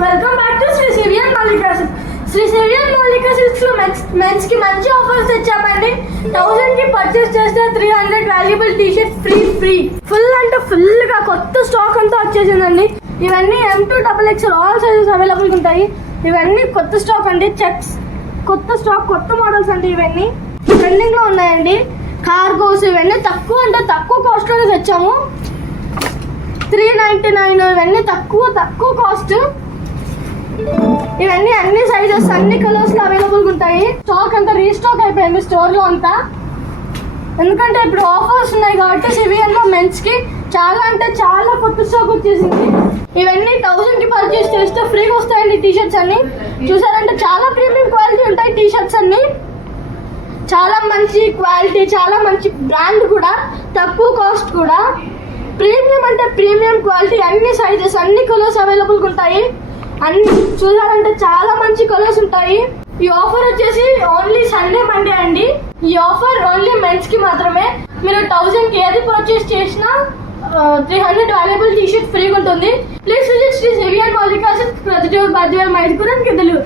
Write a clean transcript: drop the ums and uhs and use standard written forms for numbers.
Welcome back to Sri Saviour Mallika Silks. Sri Saviour Mallika Silks లో men's కి మంచి ఆఫర్స్ తెచ్చామండి. 1000 కి పర్చేస్ చేస్తే 300 valuable T shirt free. Full అంటే ఫుల్ గా కొత్త స్టాక్ అంతా వచ్చేసిందండి. ఇవన్నీ M2XXL ఆల్ సైజెస్ అవైలబుల్ ఉంటాయి. ఇవన్నీ కొత్త స్టాక్ అండి. చెక్స్ కొత్త స్టాక్, కొత్త మోడల్స్ అండి. ఇవన్నీ ట్రెండింగ్ లో ఉన్నాయండి. కార్గోస్ ఇవన్నీ తక్కువ అంటే తక్కువ కాస్ట్ లోనే తెచ్చాము. 399 ఇవన్నీ తక్కువ కాస్ట్. ఇవన్నీ అన్ని సైజెస్ అన్ని కలర్స్ లో అవైలబుల్ ఉంటాయి. స్టాక్ అంతా రీస్టాక్ అయిపోయింది స్టోర్ లో అంతా. ఎందుకంటే ఇప్పుడు ఆఫర్స్ ఉన్నాయి కాబట్టి సివియర్ లో మెన్స్ కి చాలా అంటే చాలా కొత్త స్టాక్ వచ్చేసింది. ఇవన్నీ 1000 కి పర్చేస్ చేస్తే ఫ్రీగా వస్తాయండి టీ షర్ట్స్ అన్ని. చూసారంటే చాలా ప్రీమియం క్వాలిటీ ఉంటాయి టీ షర్ట్స్ అన్ని. చాలా మంచి క్వాలిటీ, చాలా మంచి బ్రాండ్ కూడా, తక్కువ కాస్ట్ కూడా. ప్రీమియం అంటే ప్రీమియం క్వాలిటీ, అన్ని సైజెస్ అన్ని కలర్స్ అవైలబుల్ ఉంటాయి. అన్ని చూసారంటే చాలా మంచి కలర్స్ ఉంటాయి. ఈ ఆఫర్ వచ్చేసి ఓన్లీ సండే మండే అండి. ఈ ఆఫర్ ఓన్లీ మెన్స్ కి మాత్రమే. మీరు 1000 కి ఏది పర్చేస్ చేసినా 300 వాల్యుబుల్ టీ షర్ట్ ఫ్రీగా ఉంటుంది. Please visit Sri Saviour Mallika Silks, ప్రతిరోజు 10 మైదుకూరం కిందలు.